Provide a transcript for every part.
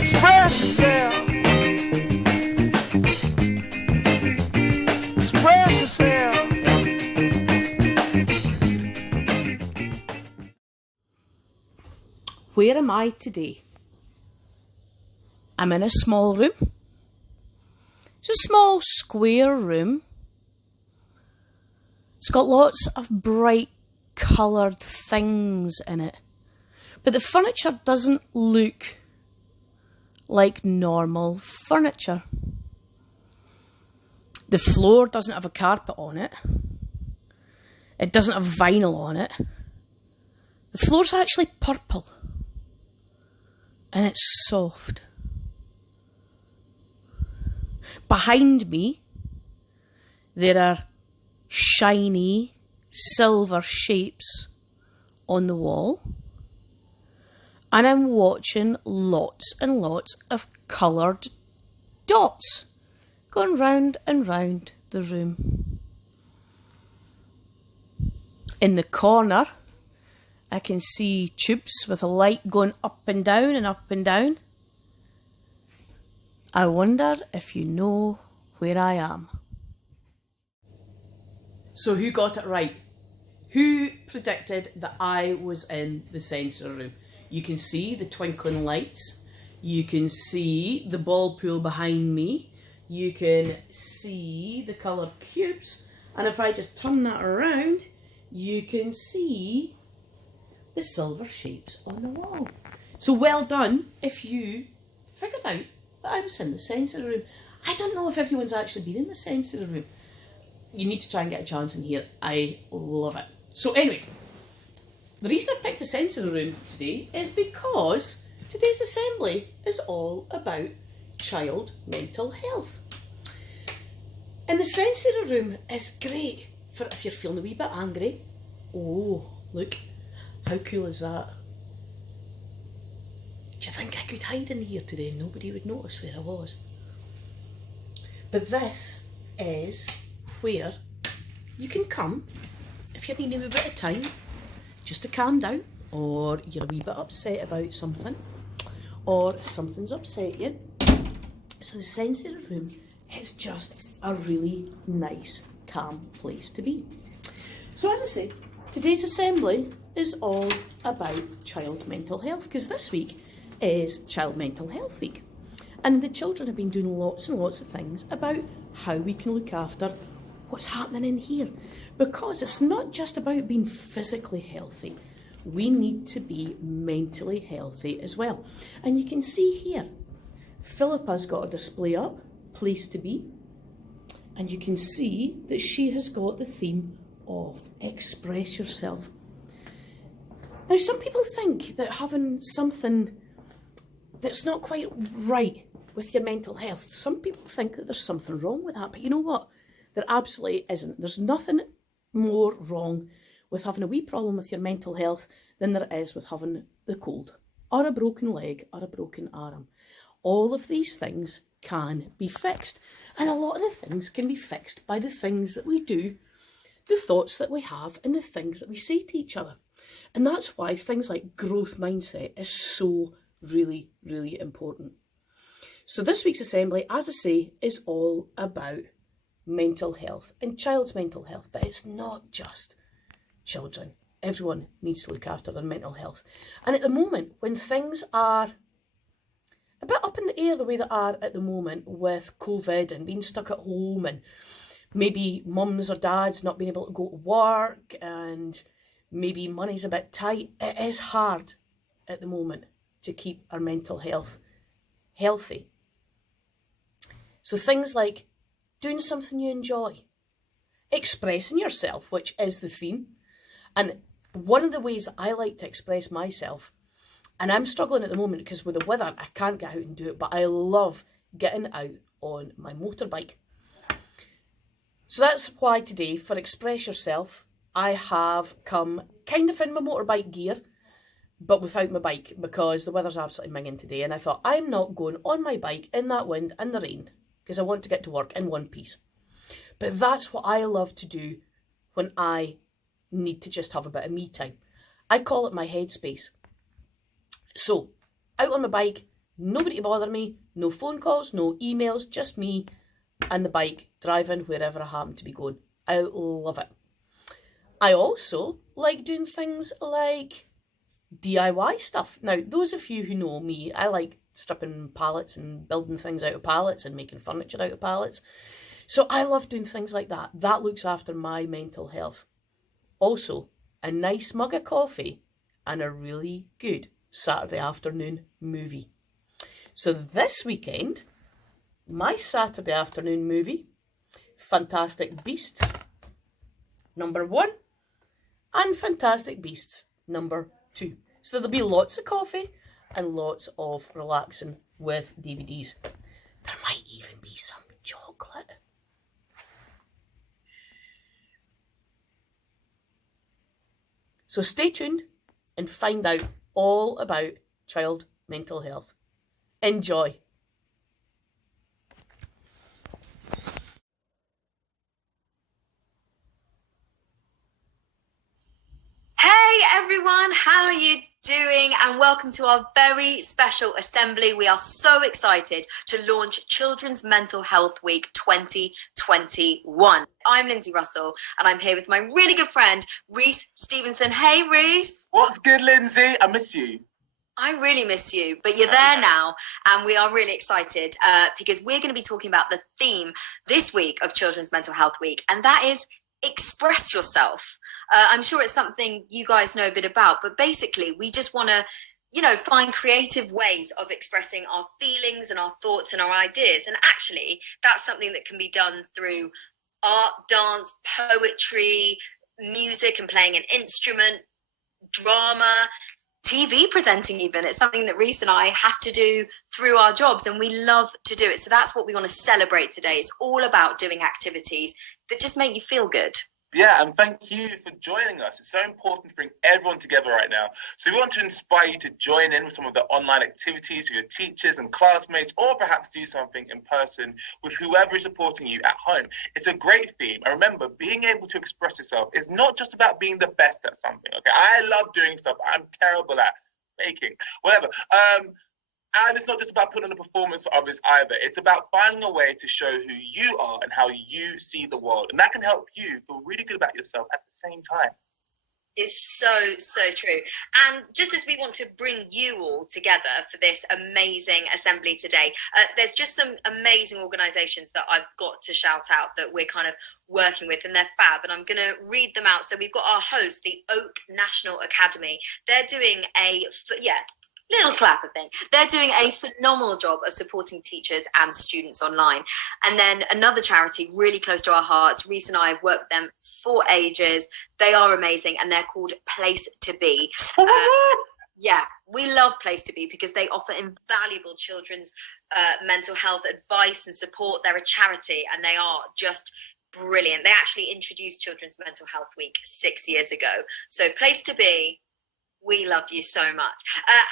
Express yourself. Express yourself. Where am I today? I'm in a small room. It's a small square room. It's got lots of bright coloured things in it. But the furniture doesn't look like normal furniture. The floor doesn't have a carpet on it. It doesn't have vinyl on it. The floor's actually purple. And it's soft. Behind me, there are shiny silver shapes on the wall. And I'm watching lots and lots of coloured dots going round and round the room. In the corner, I can see tubes with a light going up and down and up and down. I wonder if you know where I am. So who got it right? Who predicted that I was in the sensory room? You can see the twinkling lights. You can see the ball pool behind me. You can see the coloured cubes. And if I just turn that around, you can see the silver shapes on the wall. So well done if you figured out that I was in the sensory room. I don't know if everyone's actually been in the sensory room. You need to try and get a chance in here. I love it. So anyway, the reason I picked the sensory room today is because today's assembly is all about child mental health. And the sensory room is great for if you're feeling a wee bit angry. Oh, look. How cool is that? Do you think I could hide in here today and nobody would notice where I was? But this is where you can come if you're needing a bit of time just to calm down, or you're a wee bit upset about something, or something's upset you. So the sensory room is just a really nice, calm place to be. So as I say, today's assembly is all about child mental health, because this week is Child Mental Health Week. And the children have been doing lots and lots of things about how we can look after what's happening in here. Because it's not just about being physically healthy. We need to be mentally healthy as well. And you can see here, Philippa's got a display up, Place to Be. And you can see that she has got the theme of Express Yourself. Now, some people think that having something that's not quite right with your mental health, some people think that there's something wrong with that. But you know what? There absolutely isn't. There's nothing more wrong with having a wee problem with your mental health than there is with having the cold, or a broken leg, or a broken arm. All of these things can be fixed. And a lot of the things can be fixed by the things that we do, the thoughts that we have, and the things that we say to each other. And that's why things like growth mindset is so really, really important. So this week's assembly, as I say, is all about mental health and child's mental health. But it's not just children. Everyone needs to look after their mental health. And at the moment, when things are a bit up in the air the way they are at the moment with COVID and being stuck at home, and maybe mums or dads not being able to go to work, and maybe money's a bit tight, it is hard at the moment to keep our mental health healthy. So things like doing something you enjoy, expressing yourself, which is the theme. And one of the ways I like to express myself, and I'm struggling at the moment because with the weather I can't get out and do it, but I love getting out on my motorbike. So that's why today, for Express Yourself, I have come kind of in my motorbike gear, but without my bike, because the weather's absolutely minging today. And I thought, I'm not going on my bike in that wind and the rain, because I want to get to work in one piece. But that's what I love to do when I need to just have a bit of me time. I call it my headspace. So, out on my bike, nobody to bother me, no phone calls, no emails, just me and the bike driving wherever I happen to be going. I love it. I also like doing things like DIY stuff. Now, those of you who know me, I like stripping pallets and building things out of pallets and making furniture out of pallets. So I love doing things like that. That looks after my mental health. Also, a nice mug of coffee and a really good Saturday afternoon movie. So this weekend, my Saturday afternoon movie, Fantastic Beasts #1 and Fantastic Beasts #2. So there'll be lots of coffee and lots of relaxing with DVDs. There might even be some chocolate. So stay tuned and find out all about child mental health. Enjoy. Hey everyone, how are you doing? And welcome to our very special assembly. We are so excited to launch Children's Mental Health Week 2021. I'm Lindsay Russell and I'm here with my really good friend, Reese Stevenson. Hey Reese. What's good, Lindsay? I miss you. I really miss you, but you're there now, and we are really excited because we're going to be talking about the theme this week of Children's Mental Health Week, and that is express yourself. I'm sure it's something you guys know a bit about, but basically we just want to, find creative ways of expressing our feelings and our thoughts and our ideas. And actually, that's something that can be done through art, dance, poetry, music and playing an instrument, drama, TV presenting even. It's something that Reese and I have to do through our jobs and we love to do it. So that's what we want to celebrate today. It's all about doing activities that just make you feel good. Yeah, and thank you for joining us. It's so important to bring everyone together right now. So we want to inspire you to join in with some of the online activities with your teachers and classmates, or perhaps do something in person with whoever is supporting you at home. It's a great theme. And remember, being able to express yourself is not just about being the best at something. Okay, I love doing stuff I'm terrible at, baking, whatever. And it's not just about putting on a performance for others either. It's about finding a way to show who you are and how you see the world. And that can help you feel really good about yourself at the same time. It's so true. And just as we want to bring you all together for this amazing assembly today, there's just some amazing organisations that I've got to shout out that we're kind of working with, and they're fab, and I'm going to read them out. So we've got our host, the Oak National Academy. They're doing little clapper thing. They're doing a phenomenal job of supporting teachers and students online. And then another charity really close to our hearts, Reese and I have worked with them for ages. They are amazing and they're called Place to Be. Yeah, we love Place to Be because they offer invaluable children's mental health advice and support. They're a charity and they are just brilliant. They actually introduced Children's Mental Health Week 6 years ago. So Place to Be, we love you so much.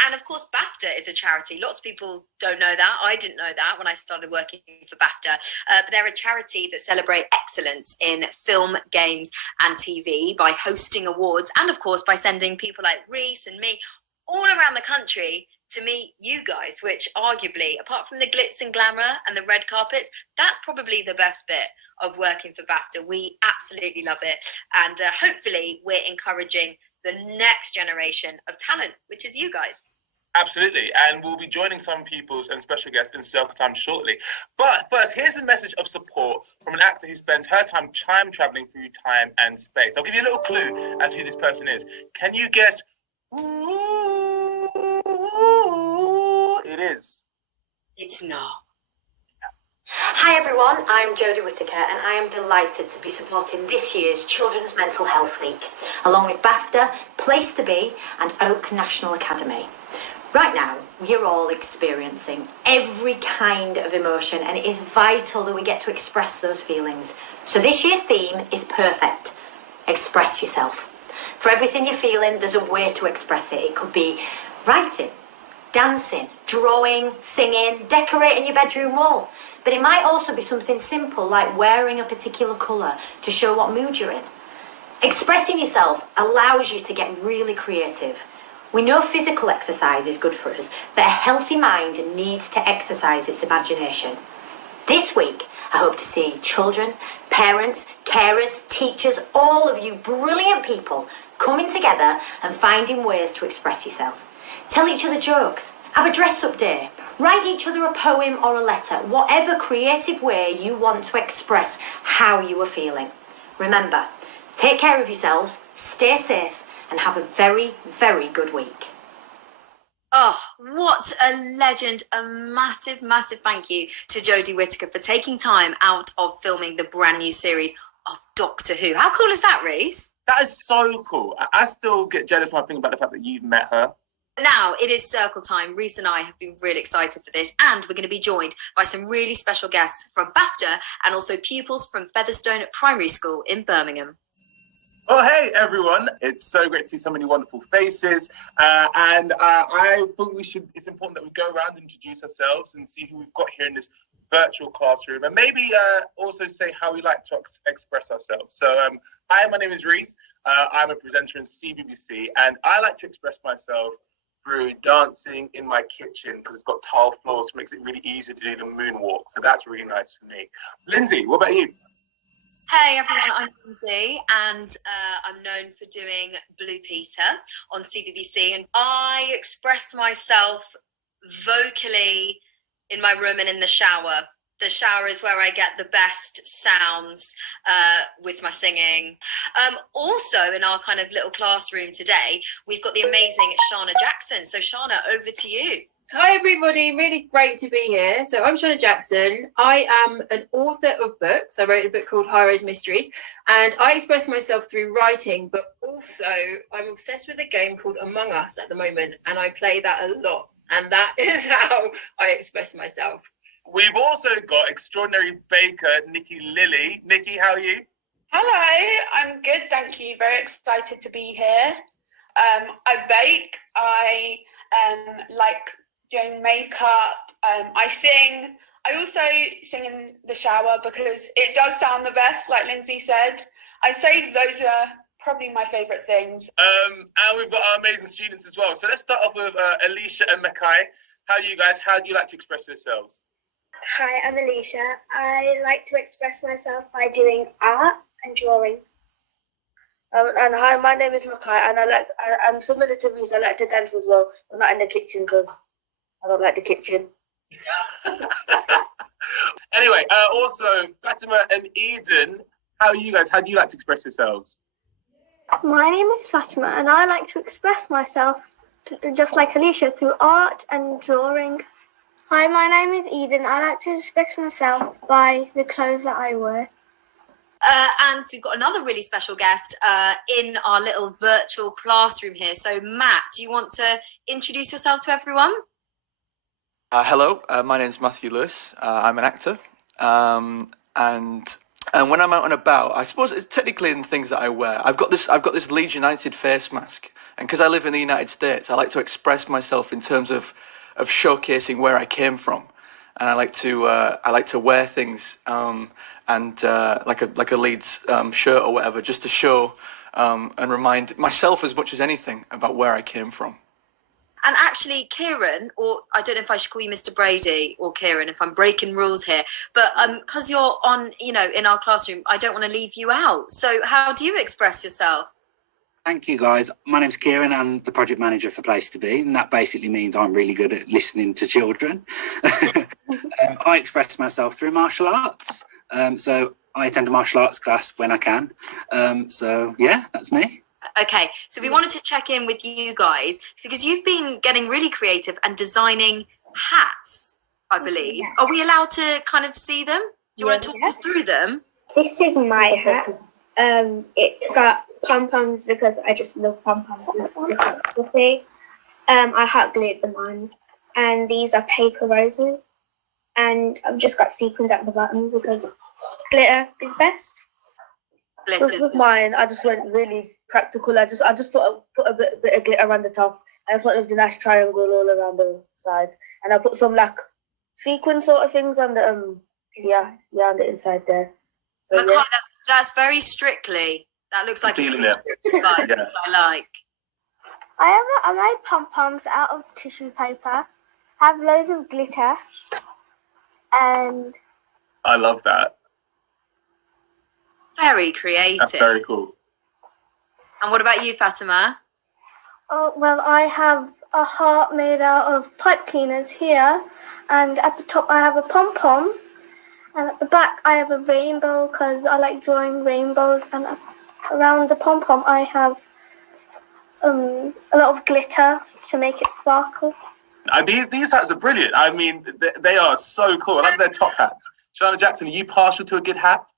And of course, BAFTA is a charity. Lots of people don't know that. I didn't know that when I started working for BAFTA. But they're a charity that celebrate excellence in film, games and TV by hosting awards. And of course, by sending people like Reese and me all around the country to meet you guys, which arguably, apart from the glitz and glamour and the red carpets, that's probably the best bit of working for BAFTA. We absolutely love it. And hopefully we're encouraging the next generation of talent, which is you guys. Absolutely, and we'll be joining some pupils and special guests in circle time shortly. But first, here's a message of support from an actor who spends her time traveling through time and space. I'll give you a little clue as to who this person is. Can you guess who it is? It's not. Hi everyone, I'm Jodie Whittaker and I am delighted to be supporting this year's Children's Mental Health Week, along with BAFTA, Place to Be and Oak National Academy. Right now, we're all experiencing every kind of emotion and it is vital that we get to express those feelings. So this year's theme is perfect. Express yourself. For everything you're feeling, there's a way to express it. It could be writing, dancing, drawing, singing, decorating your bedroom wall. But it might also be something simple like wearing a particular colour to show what mood you're in. Expressing yourself allows you to get really creative. We know physical exercise is good for us, but a healthy mind needs to exercise its imagination. This week, I hope to see children, parents, carers, teachers, all of you brilliant people coming together and finding ways to express yourself. Tell each other jokes, have a dress-up day, write each other a poem or a letter, whatever creative way you want to express how you are feeling. Remember, take care of yourselves, stay safe, and have a very, very good week. Oh, what a legend. A massive, massive thank you to Jodie Whittaker for taking time out of filming the brand new series of Doctor Who. How cool is that, Reese? That is so cool. I still get jealous when I think about the fact that you've met her. Now it is circle time. Reese and I have been really excited for this, and we're going to be joined by some really special guests from BAFTA and also pupils from Featherstone Primary School in Birmingham. Oh, hey, everyone. It's so great to see so many wonderful faces. And I think it's important that we go around and introduce ourselves and see who we've got here in this virtual classroom, and maybe also say how we like to express ourselves. So, hi, my name is Reese. I'm a presenter in CBBC, and I like to express myself through dancing in my kitchen because it's got tile floors, which makes it really easy to do the moonwalk. So that's really nice for me. Lindsay, what about you? Hey everyone, I'm Lindsay, and I'm known for doing Blue Peter on CBBC, and I express myself vocally in my room and in the shower. The shower is where I get the best sounds with my singing. Also, in our kind of little classroom today, we've got the amazing Shana Jackson. So Shana, over to you. Hi everybody, really great to be here. So I'm Shana Jackson. I am an author of books. I wrote a book called High Rise Mysteries, and I express myself through writing, but also I'm obsessed with a game called Among Us at the moment, and I play that a lot, and that is how I express myself. We've also got extraordinary baker Nikki Lilly. Nikki, how are you? Hello, I'm good, thank you. Very excited to be here. I bake, I like doing makeup, I sing. I also sing in the shower because it does sound the best, like Lindsay said. I'd say those are probably my favourite things. And we've got our amazing students as well. So let's start off with Alicia and Mackay. How are you guys? How do you like to express yourselves? Hi, I'm Alicia. I like to express myself by doing art and drawing. And hi, my name is Mackay, and I'm similar to Reese. I like to dance as well, but not in the kitchen because I don't like the kitchen. Anyway, also Fatima and Eden, how are you guys? How do you like to express yourselves? My name is Fatima, and I like to express myself just like Alicia through art and drawing. Hi, my name is Eden. I like to express myself by the clothes that I wear. And we've got another really special guest in our little virtual classroom here. So Matt, do you want to introduce yourself to everyone? Hello, my name's Matthew Lewis. I'm an actor. And when I'm out and about, I suppose it's technically in the things that I wear. I've got this Leeds United face mask, and because I live in the United States, I like to express myself in terms of showcasing where I came from, and I like to wear things and like a Leeds shirt or whatever, just to show and remind myself as much as anything about where I came from. And actually, Kieran, or I don't know if I should call you Mr. Brady or Kieran, if I'm breaking rules here, but because you're on, in our classroom, I don't want to leave you out. So how do you express yourself? Thank you, guys. My name's Kieran. I'm the project manager for Place to Be, and that basically means I'm really good at listening to children. I express myself through martial arts. So I attend a martial arts class when I can. So, yeah, that's me. Okay, so we wanted to check in with you guys because you've been getting really creative and designing hats, I believe. Yeah. Are we allowed to kind of see them? Do you want to talk us through them? This is my hat. It's got pom-poms because I just love pom-poms and it's fluffy. I hot glued them on. And these are paper roses. And I've just got sequins at the bottom because glitter is best. With mine, I just went really practical. I just put a bit of glitter on the top I sort of the nice triangle all around the sides, and I put some like sequin sort of things on the on the inside there. So Makai, that's very Strictly. That looks like it's Feeling it. Strictly, Yeah. I like. I made pom-poms out of tissue paper, have loads of glitter, and I love that. Very creative. That's very cool. And what about you, Fatima? oh well, I have a heart made out of pipe cleaners here, and at the top I have a pom-pom, and at the back I have a rainbow because I like drawing rainbows, and around the pom-pom I have a lot of glitter to make it sparkle. These hats are brilliant. I mean, they are so cool. I love their top hats. Shana Jackson, are you partial to a good hat?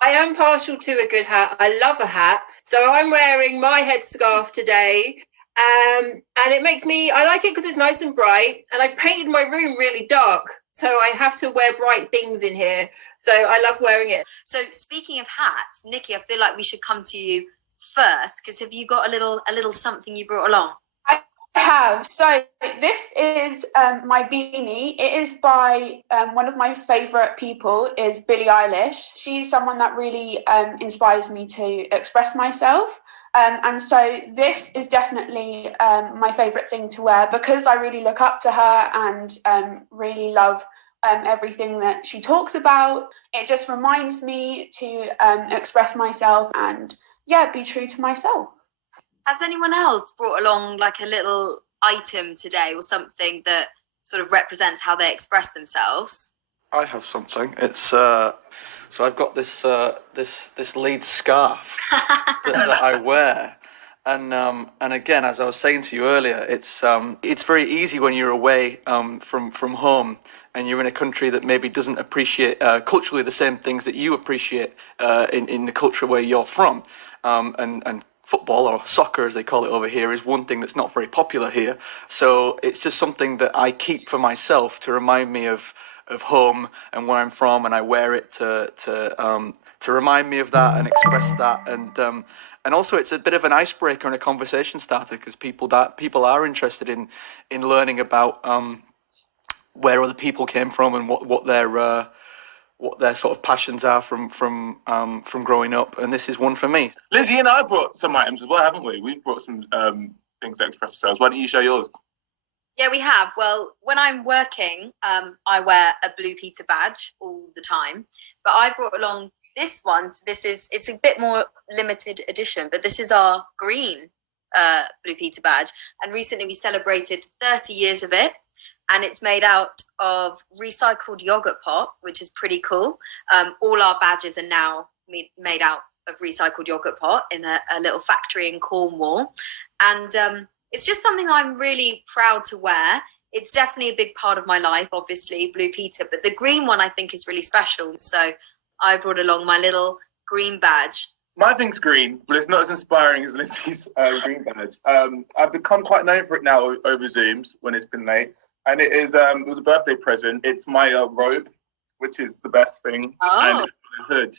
I am partial to a good hat. I love a hat. So I'm wearing my headscarf today. And it makes me, I like it because it's nice and bright. And I painted my room really dark. So I have to wear bright things in here. So I love wearing it. So speaking of hats, Nikki, I feel like we should come to you first, because have you got a little something you brought along? I have. So this is my beanie. It is by one of my favourite people, is Billie Eilish. She's someone that really inspires me to express myself. And so this is definitely my favourite thing to wear, because I really look up to her and really love everything that she talks about. It just reminds me to express myself and be true to myself. Has anyone else brought along like a little item today or something that sort of represents how they express themselves? I have something. It's so I've got this this Leeds scarf that I wear, and again, as I was saying to you earlier, it's very easy when you're away from home and you're in a country that maybe doesn't appreciate culturally the same things that you appreciate in the culture where you're from, and football, or soccer as they call it over here, is one thing that's not very popular here. So it's just something that I keep for myself to remind me of home and where I'm from, and I wear it to remind me of that and express that, and also it's a bit of an icebreaker and a conversation starter, because people are interested in learning about where other people came from and what their sort of passions are from growing up, and this is one for me. Lizzie and I brought some items as well, haven't we? We've brought some things that express ourselves. Why don't you show yours? Yeah, we have. Well, when I'm working, I wear a Blue Peter badge all the time, but I brought along this one. So it's a bit more limited edition, but this is our green Blue Peter badge, and recently we celebrated 30 years of it. And it's made out of recycled yogurt pot, which is pretty cool. All our badges are now made out of recycled yogurt pot in a little factory in Cornwall. And it's just something I'm really proud to wear. It's definitely a big part of my life, obviously, Blue Peter. But the green one, I think, is really special. So I brought along my little green badge. My thing's green, but it's not as inspiring as Lindsay's green badge. I've become quite known for it now over Zooms when it's been late. And it was a birthday present. It's my robe, which is the best thing, and it's a hood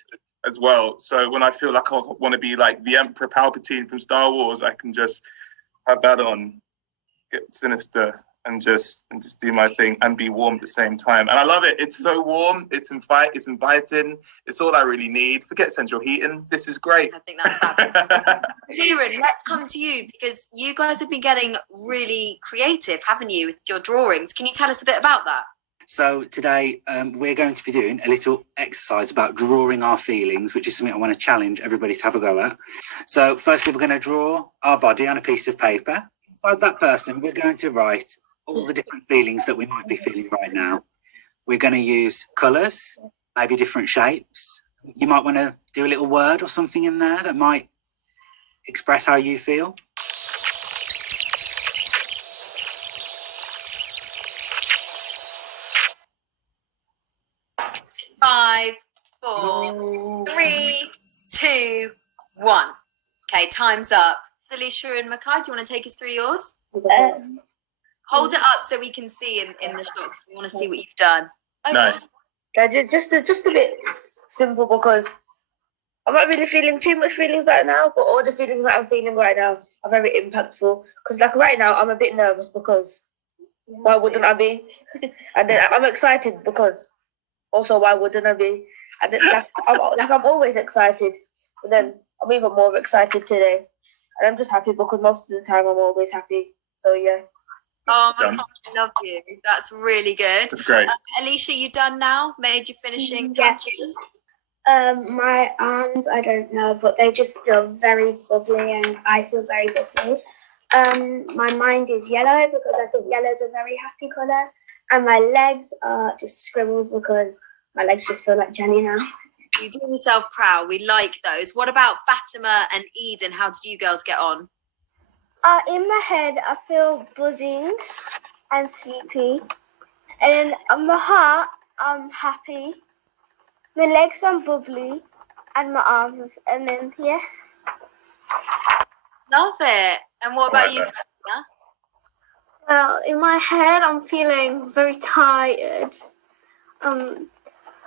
as well. So when I feel like I want to be like the Emperor Palpatine from Star Wars, I can just have that on, get sinister, and just do my thing and be warm at the same time. And I love it. It's so warm. It's inviting. It's all I really need. Forget central heating. This is great. I think that's fabulous. Kieran, let's come to you, because you guys have been getting really creative, haven't you, with your drawings? Can you tell us a bit about that? So today we're going to be doing a little exercise about drawing our feelings, which is something I want to challenge everybody to have a go at. So firstly, we're going to draw our body on a piece of paper. Inside that person, we're going to write all the different feelings that we might be feeling right now. We're going to use colours, maybe different shapes. You might want to do a little word or something in there that might express how you feel. Five, 4, 3, 2, 1. Okay, time's up. Alicia and Makai, do you want to take us through yours? Hold it up so we can see in the shots. We want to see what you've done. Okay. Nice. Just a bit simple, because I'm not really feeling too much feelings right now, but all the feelings that I'm feeling right now are very impactful. Because like right now, I'm a bit nervous because why wouldn't I be? And then I'm excited because also why wouldn't I be? And then I'm always excited, but then I'm even more excited today. And I'm just happy because most of the time I'm always happy. So yeah. Oh my God, I love you. That's really good. That's great. Alicia, you done now? Made you finishing Yeah. touches? My arms, I don't know, but they just feel very bubbly and I feel very bubbly. My mind is yellow because I think yellow is a very happy colour. And my legs are just scribbles because my legs just feel like Jenny now. You do yourself proud. We like those. What about Fatima and Eden? How did you girls get on? In my head, I feel buzzing and sleepy. And then on my heart, I'm happy. My legs are bubbly. And my arms. And then, yeah. Love it. And what about you, Fatima? Well, in my head, I'm feeling very tired.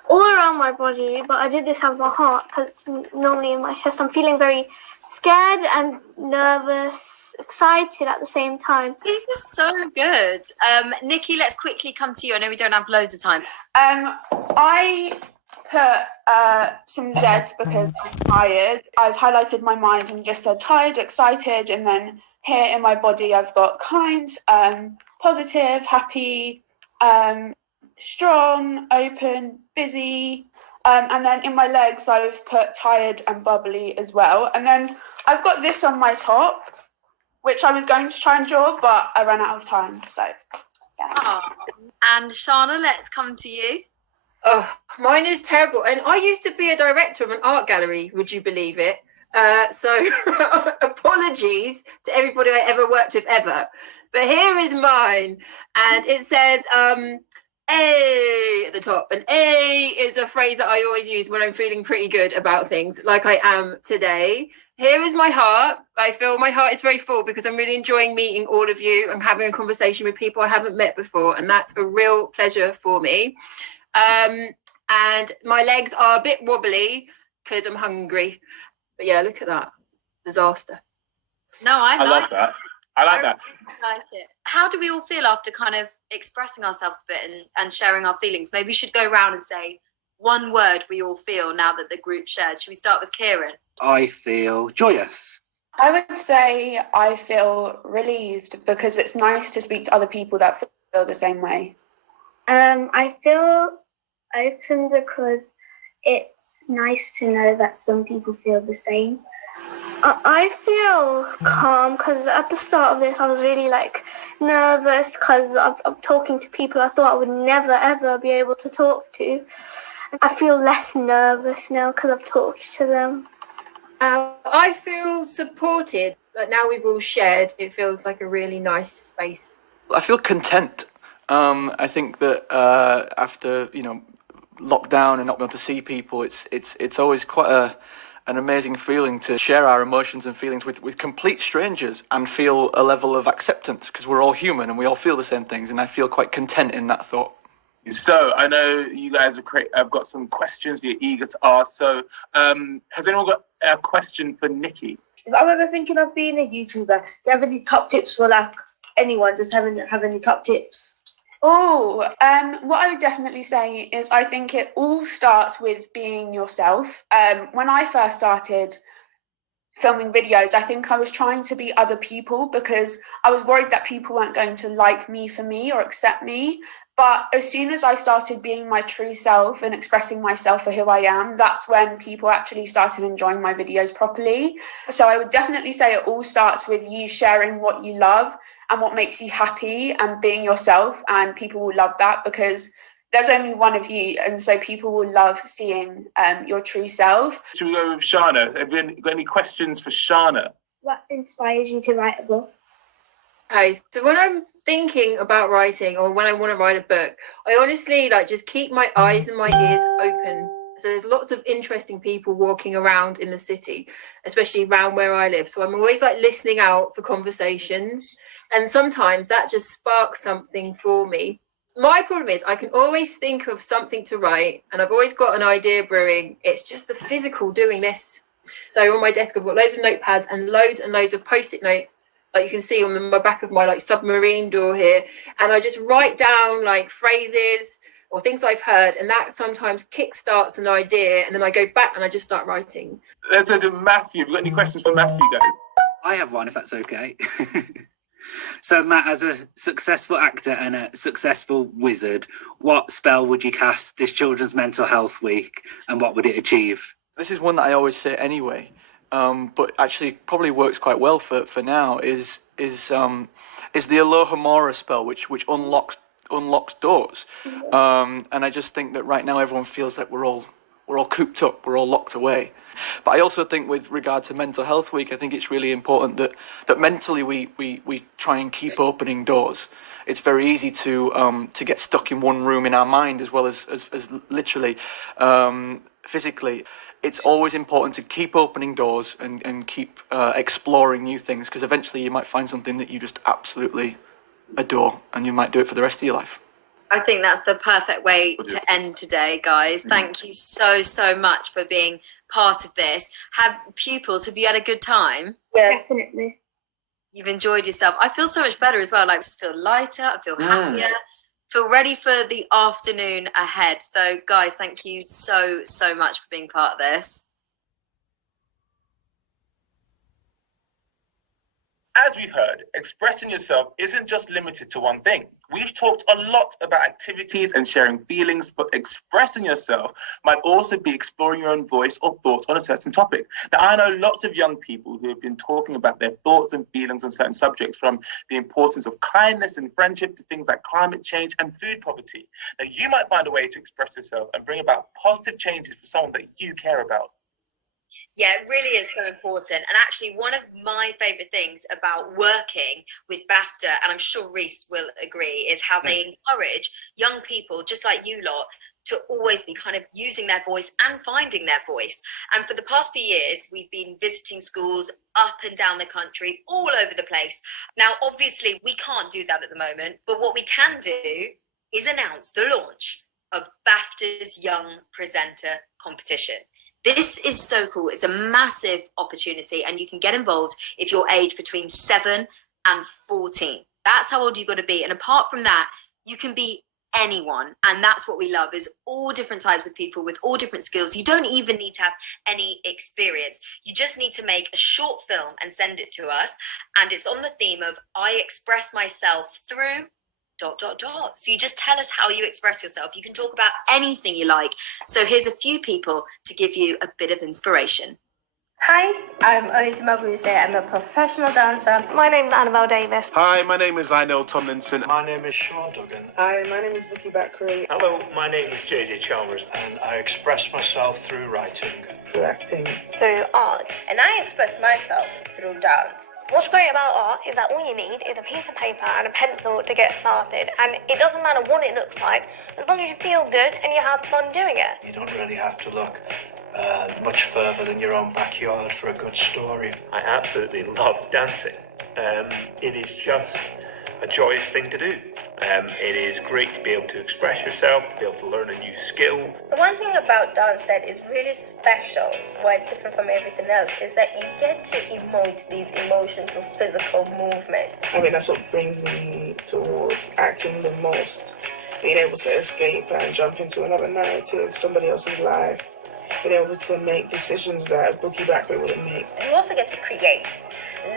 All around my body, but I did this have my heart because it's normally in my chest. I'm feeling very scared and nervous, excited at the same time. These are so good. Nikki, let's quickly come to you. I know we don't have loads of time. I put some Zs because I'm tired. I've highlighted my mind and just said tired, excited, and then here in my body I've got kind, positive, happy, strong, open, busy, and then in my legs I've put tired and bubbly as well. And then I've got this on my top, which I was going to try and draw, but I ran out of time. So, yeah. Oh. And Shana, let's come to you. Oh, mine is terrible. And I used to be a director of an art gallery, would you believe it? So apologies to everybody I ever worked with ever. But here is mine. And it says A at the top. And A is a phrase that I always use when I'm feeling pretty good about things, like I am today. Here is my heart. I feel my heart is very full because I'm really enjoying meeting all of you and having a conversation with people I haven't met before. And that's a real pleasure for me. And my legs are a bit wobbly because I'm hungry. But yeah, look at that. Disaster. No, I love that. I like that. Like it. How do we all feel after kind of expressing ourselves a bit and sharing our feelings? Maybe we should go around and say one word we all feel now that the group shared. Should we start with Kieran? I feel joyous. I would say I feel relieved because it's nice to speak to other people that feel the same way. I feel open because it's nice to know that some people feel the same. I feel calm because at the start of this I was really nervous because I'm talking to people I thought I would never ever be able to talk to. I feel less nervous now because I've talked to them. I feel supported. Like now we've all shared, it feels like a really nice space. I feel content. I think that after lockdown and not being able to see people, it's always quite an amazing feeling to share our emotions and feelings with complete strangers and feel a level of acceptance because we're all human and we all feel the same things, and I feel quite content in that thought. So I know you guys have got some questions you're eager to ask. So has anyone got a question for Nikki? If I'm ever thinking of being a YouTuber, do you have any top tips for anyone? Just have any top tips? Oh, what I would definitely say is I think it all starts with being yourself. When I first started filming videos, I think I was trying to be other people because I was worried that people weren't going to like me for me or accept me. But as soon as I started being my true self and expressing myself for who I am, that's when people actually started enjoying my videos properly. So I would definitely say it all starts with you sharing what you love and what makes you happy and being yourself, and people will love that because there's only one of you, and so people will love seeing your true self. Should we go with Shana? Have you got any questions for Shana? What inspires you to write a book? Okay, so when I'm thinking about writing or when I want to write a book, I honestly just keep my eyes and my ears open. So there's lots of interesting people walking around in the city, especially around where I live. So I'm always listening out for conversations, and sometimes that just sparks something for me. My problem is I can always think of something to write, and I've always got an idea brewing. It's just the physical doing this. So on my desk, I've got loads of notepads and loads of post-it notes, like you can see on my back of my like submarine door here. And I just write down like phrases or things I've heard, and that sometimes kickstarts an idea, and then I go back and I just start writing. Let's go to Matthew. Have you got any questions for Matthew, guys? I have one, if that's okay. So, Matt, as a successful actor and a successful wizard, what spell would you cast this Children's Mental Health Week, and what would it achieve? This is one that I always say anyway, but actually probably works quite well for now. Is the Aloha Mora spell, which unlocks doors, and I just think that right now everyone feels like we're all cooped up, we're all locked away. But I also think with regard to Mental Health Week, I think it's really important that mentally we try and keep opening doors. It's very easy to get stuck in one room in our mind as well as literally physically. It's always important to keep opening doors and keep exploring new things, because eventually you might find something that you just absolutely adore, and you might do it for the rest of your life. I think that's the perfect way to end today, guys. Thank you so much for being part of this. Have you had a good time? Yeah, definitely. You've enjoyed yourself. I feel so much better as well. Like, I just feel lighter. I feel happier. Feel ready for the afternoon ahead. So, guys, thank you so much for being part of this. As we've heard, expressing yourself isn't just limited to one thing. We've talked a lot about activities and sharing feelings, but expressing yourself might also be exploring your own voice or thoughts on a certain topic. Now, I know lots of young people who have been talking about their thoughts and feelings on certain subjects, from the importance of kindness and friendship to things like climate change and food poverty. Now, you might find a way to express yourself and bring about positive changes for someone that you care about. Yeah, it really is so important. And actually, one of my favourite things about working with BAFTA, and I'm sure Reese will agree, is how they encourage young people, just like you lot, to always be kind of using their voice and finding their voice. And for the past few years, we've been visiting schools up and down the country, all over the place. Now, obviously, we can't do that at the moment, but what we can do is announce the launch of BAFTA's Young Presenter Competition. This is so cool. It's a massive opportunity, and you can get involved if you're aged between 7 and 14. That's how old you've got to be. And apart from that, you can be anyone. And that's what we love, is all different types of people with all different skills. You don't even need to have any experience. You just need to make a short film and send it to us. And it's on the theme of I express myself through ... So you just tell us how you express yourself. You can talk about anything you like. So here's a few people to give you a bit of inspiration. Hi, I'm Otima Buse. I'm a professional dancer. My name is Annabelle Davis. Hi, my name is Einel Tomlinson. My name is Sean Duggan. Hi, my name is Vicky Bakri. Hello, my name is JJ Chalmers, and I express myself through writing, through acting, through art, and I express myself through dance. What's great about art is that all you need is a piece of paper and a pencil to get started, and it doesn't matter what it looks like, as long as you feel good and you have fun doing it. You don't really have to look much further than your own backyard for a good story. I absolutely love dancing. It is just a joyous thing to do. It is great to be able to express yourself, to be able to learn a new skill. The one thing about dance that is really special, why it's different from everything else, is that you get to emote these emotions through physical movement. I mean, that's what brings me towards acting the most. Being able to escape and jump into another narrative, somebody else's life. Being able to make decisions that Bookie Bakri wouldn't make. You also get to create.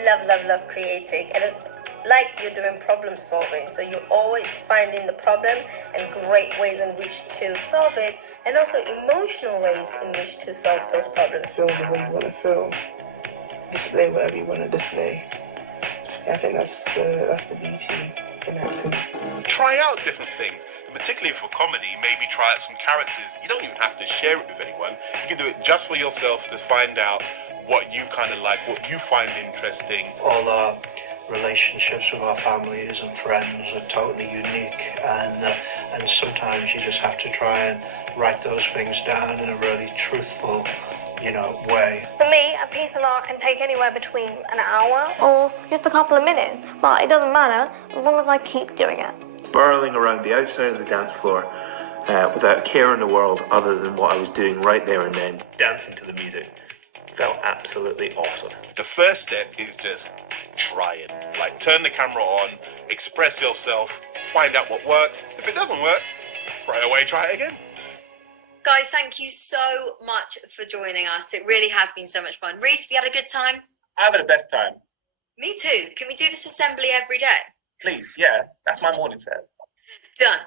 Love creating. And it's like you're doing problem solving. So you're always finding the problem and great ways in which to solve it, and also emotional ways in which to solve those problems. Feel the way you want to feel. Display whatever you want to display. I think that's the beauty in acting. Try out different things. Particularly for comedy, maybe try out some characters. You don't even have to share it with anyone. You can do it just for yourself to find out what you kind of like, what you find interesting. All our relationships with our families and friends are totally unique, and sometimes you just have to try and write those things down in a really truthful, way. For me, a piece of art can take anywhere between an hour or just a couple of minutes, but it doesn't matter as long as I keep doing it. burling around the outside of the dance floor without a care in the world other than what I was doing right there and then. Dancing to the music felt absolutely awesome. The first step is just try it. Like, turn the camera on, express yourself, find out what works. If it doesn't work, right away, try it again. Guys, thank you so much for joining us. It really has been so much fun. Reese, have you had a good time? I've had the best time. Me too. Can we do this assembly every day? Please, yeah, that's my morning set. Done.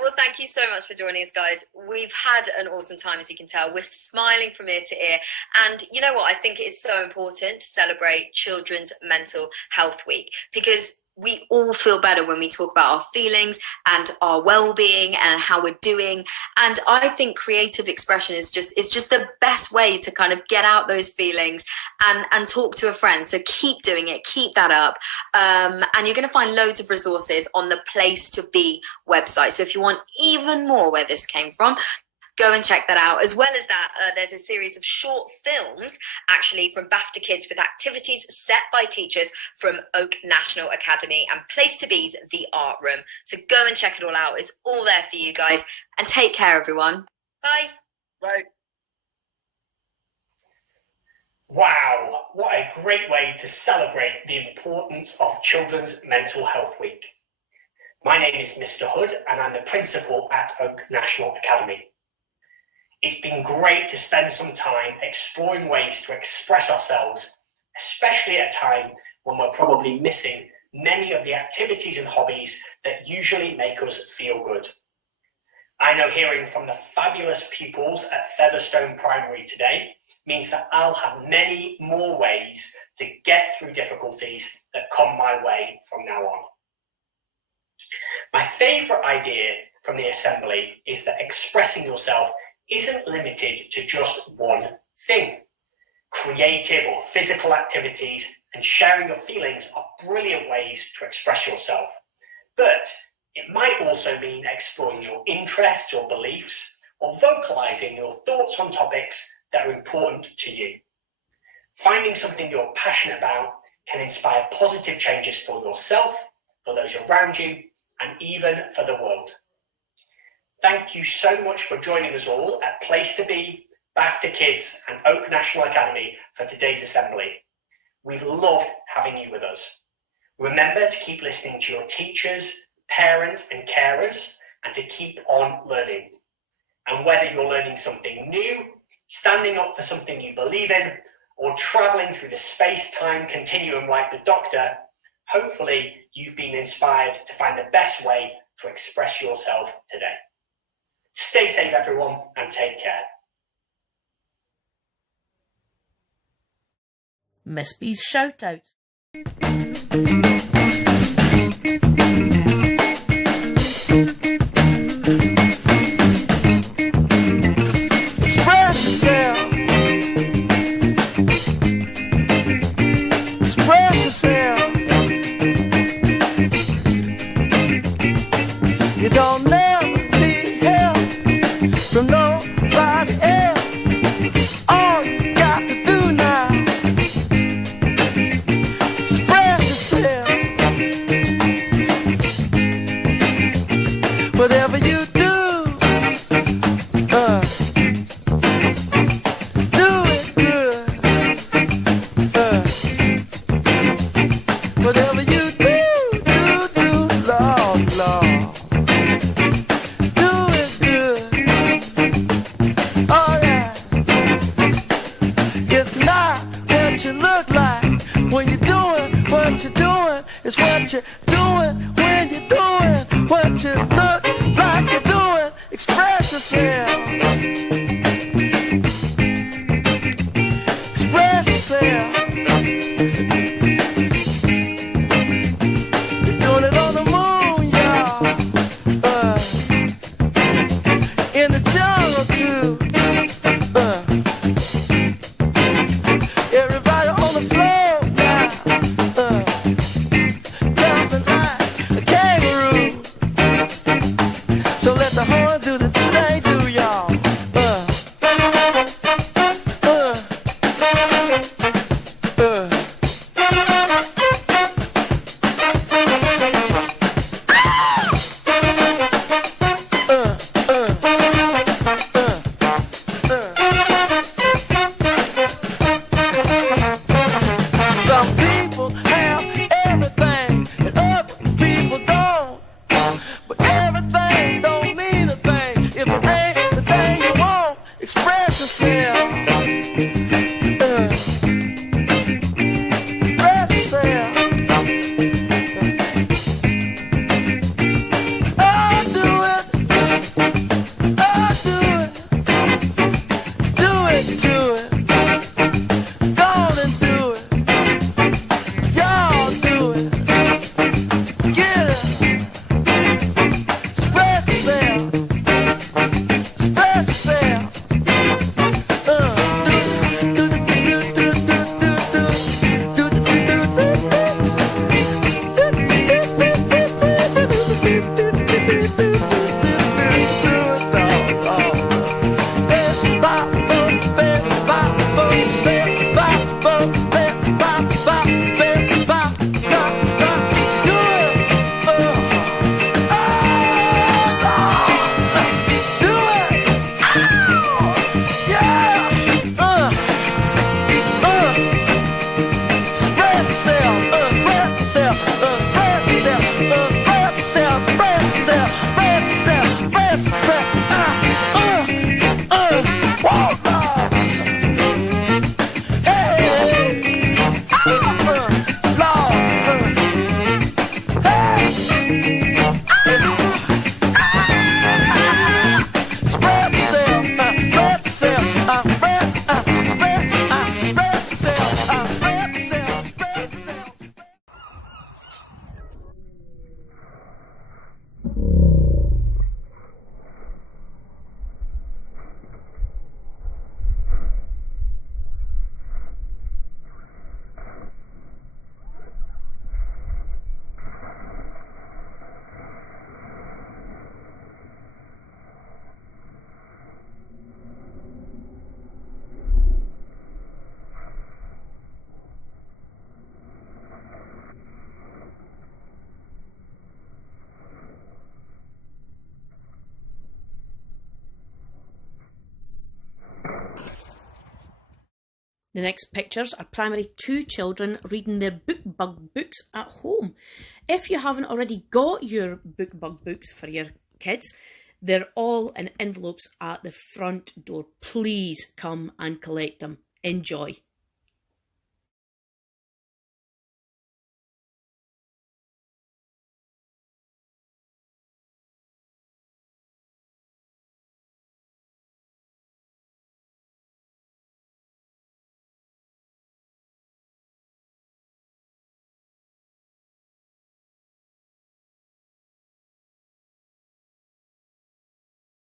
Well, thank you so much for joining us, guys. We've had an awesome time, as you can tell. We're smiling from ear to ear. And you know what? I think it is so important to celebrate Children's Mental Health Week, because we all feel better when we talk about our feelings and our well-being and how we're doing. And I think creative expression is just the best way to kind of get out those feelings and talk to a friend. So keep doing it, keep that up. And you're going to find loads of resources on the Place to Be website. So if you want even more where this came from, go and check that out. As well as that, there's a series of short films actually from BAFTA Kids with activities set by teachers from Oak National Academy and Place to Be's The Art Room. So go and check it all out. It's all there for you guys. And take care, everyone. Bye. Bye. Wow, what a great way to celebrate the importance of Children's Mental Health Week. My name is Mr. Hood and I'm the principal at Oak National Academy. It's been great to spend some time exploring ways to express ourselves, especially at a time when we're probably missing many of the activities and hobbies that usually make us feel good. I know hearing from the fabulous pupils at Featherstone Primary today means that I'll have many more ways to get through difficulties that come my way from now on. My favourite idea from the assembly is that expressing yourself isn't limited to just one thing. Creative or physical activities and sharing your feelings are brilliant ways to express yourself. But it might also mean exploring your interests or beliefs or vocalizing your thoughts on topics that are important to you. Finding something you're passionate about can inspire positive changes for yourself, for those around you, and even for the world. Thank you so much for joining us all at Place to Be, BAFTA Kids and Oak National Academy for today's assembly. We've loved having you with us. Remember to keep listening to your teachers, parents and carers and to keep on learning. And whether you're learning something new, standing up for something you believe in, or traveling through the space-time continuum like the Doctor, hopefully you've been inspired to find the best way to express yourself today. Stay safe, everyone, and take care. Miss B's shout out. Express yourself. Express yourself. You don't never need help from nobody else. All you got to do now, express yourself. Whatever you do, do it good. Whatever you do, Lord, Lord. You look like when you're doing what you're doing. It's what you're doing when you're doing what you look like you're doing. Express yourself. Express yourself. You're doing it on the moon, y'all. In the jungle too. Everybody on the floor now, jumping like a kangaroo. So let the horn do the do they do, y'all. yourself. Express yourself. The next pictures are primary 2 children reading their BookBug books at home. If you haven't already got your BookBug books for your kids, they're all in envelopes at the front door. Please come and collect them. Enjoy.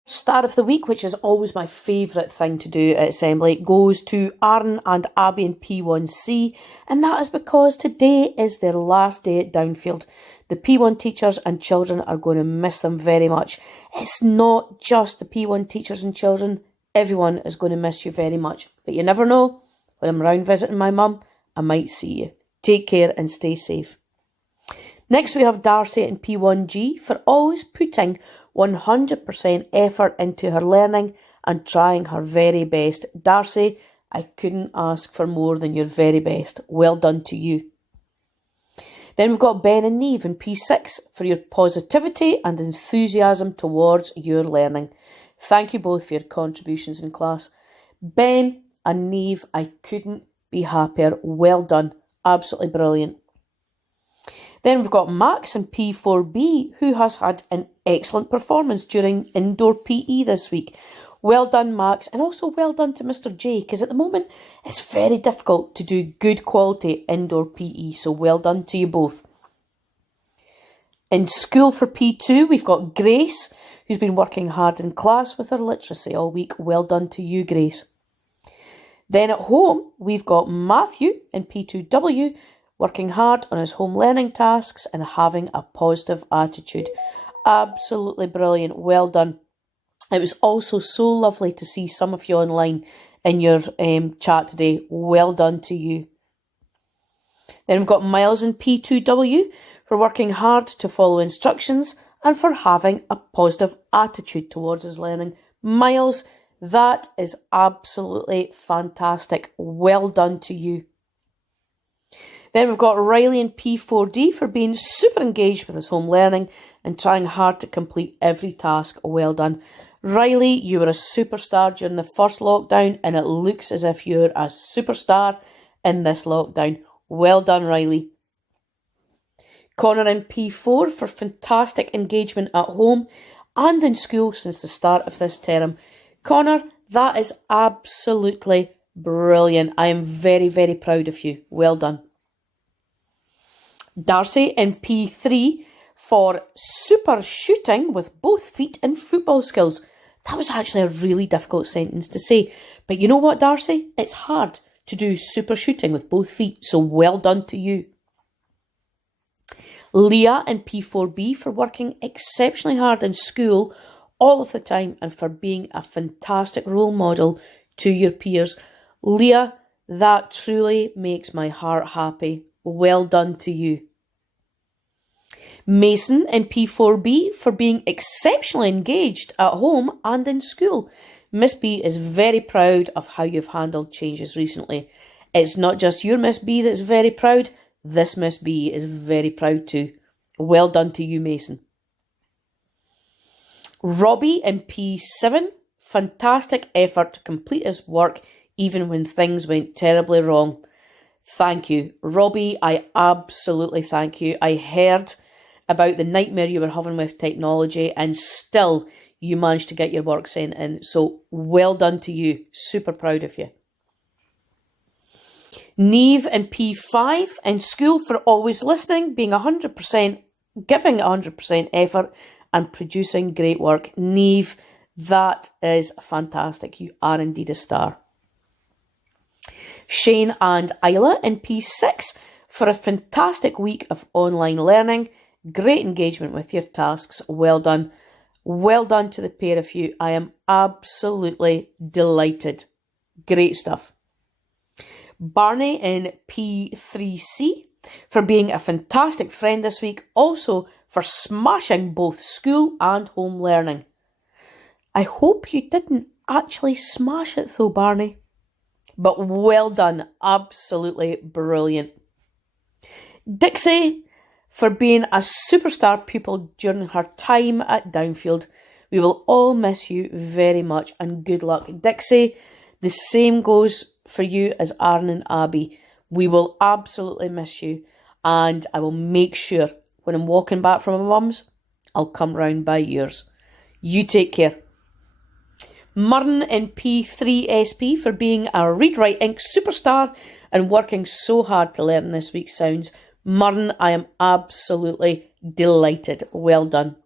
Star of the week, which is always my favourite thing to do at Assembly, goes to Aaron and Abby in P1C, and that is because today is their last day at Downfield. The P1 teachers and children are going to miss them very much. It's not just the P1 teachers and children, everyone is going to miss you very much. But you never know, when I'm round visiting my mum, I might see you. Take care and stay safe. Next we have Darcy in P1G for always putting 100% effort into her learning and trying her very best. Darcy, I couldn't ask for more than your very best. Well done to you. Then we've got Ben and Neve in P6 for your positivity and enthusiasm towards your learning. Thank you both for your contributions in class. Ben and Neve, I couldn't be happier. Well done. Absolutely brilliant. Then we've got Max in P4B, who has had an excellent performance during indoor PE this week. Well done, Max, and also well done to Mr. J, because at the moment it's very difficult to do good quality indoor PE, so well done to you both. In school for P2, we've got Grace, who's been working hard in class with her literacy all week. Well done to you, Grace. Then at home, we've got Matthew in P2W, working hard on his home learning tasks and having a positive attitude. Absolutely brilliant. Well done. It was also so lovely to see some of you online in your chat today. Well done to you. Then we've got Miles in P2W for working hard to follow instructions and for having a positive attitude towards his learning. Miles, that is absolutely fantastic. Well done to you. Then we've got Riley in P4D for being super engaged with his home learning and trying hard to complete every task. Well done. Riley, you were a superstar during the first lockdown, and it looks as if you're a superstar in this lockdown. Well done, Riley. Connor in P4 for fantastic engagement at home and in school since the start of this term. Connor, that is absolutely brilliant. I am very, very proud of you. Well done. Darcy in P3 for super shooting with both feet and football skills. That was actually a really difficult sentence to say. But you know what, Darcy? It's hard to do super shooting with both feet, so well done to you. Leah in P4B for working exceptionally hard in school all of the time and for being a fantastic role model to your peers. Leah, that truly makes my heart happy. Well done to you. Mason in P4B for being exceptionally engaged at home and in school. Miss B is very proud of how you've handled changes recently. It's not just your Miss B that's very proud, this Miss B is very proud too. Well done to you, Mason. Robbie in P7, fantastic effort to complete his work even when things went terribly wrong. Thank you. Robbie, I absolutely thank you. I heard about the nightmare you were having with technology and still you managed to get your work sent in. So well done to you. Super proud of you. Neve in P5 in school for always listening, being 100%, giving 100% effort and producing great work. Neve, that is fantastic. You are indeed a star. Shane and Isla in P6 for a fantastic week of online learning. Great engagement with your tasks. Well done. Well done to the pair of you. I am absolutely delighted. Great stuff. Barney in P3C for being a fantastic friend this week. Also for smashing both school and home learning. I hope you didn't actually smash it though, Barney. But well done. Absolutely brilliant. Dixie for being a superstar pupil during her time at Downfield. We will all miss you very much and good luck. Dixie, the same goes for you as Aaron and Abby. We will absolutely miss you and I will make sure when I'm walking back from my mum's, I'll come round by yours. You take care. Murren in P3SP for being a Read Write Inc superstar and working so hard to learn this week's sounds. Murren, I am absolutely delighted. Well done.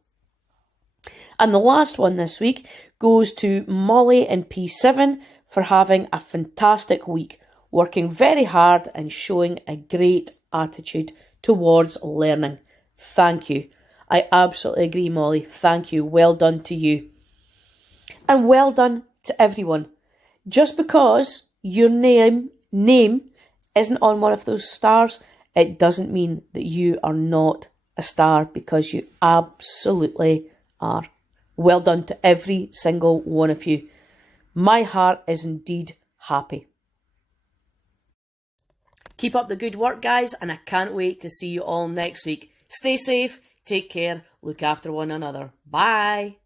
And the last one this week goes to Molly in P7 for having a fantastic week, working very hard and showing a great attitude towards learning. Thank you. I absolutely agree, Molly. Thank you. Well done to you. And well done to everyone. Just because your name isn't on one of those stars, it doesn't mean that you are not a star, because you absolutely are. Well done to every single one of you. My heart is indeed happy. Keep up the good work, guys, and I can't wait to see you all next week. Stay safe, take care, look after one another. Bye.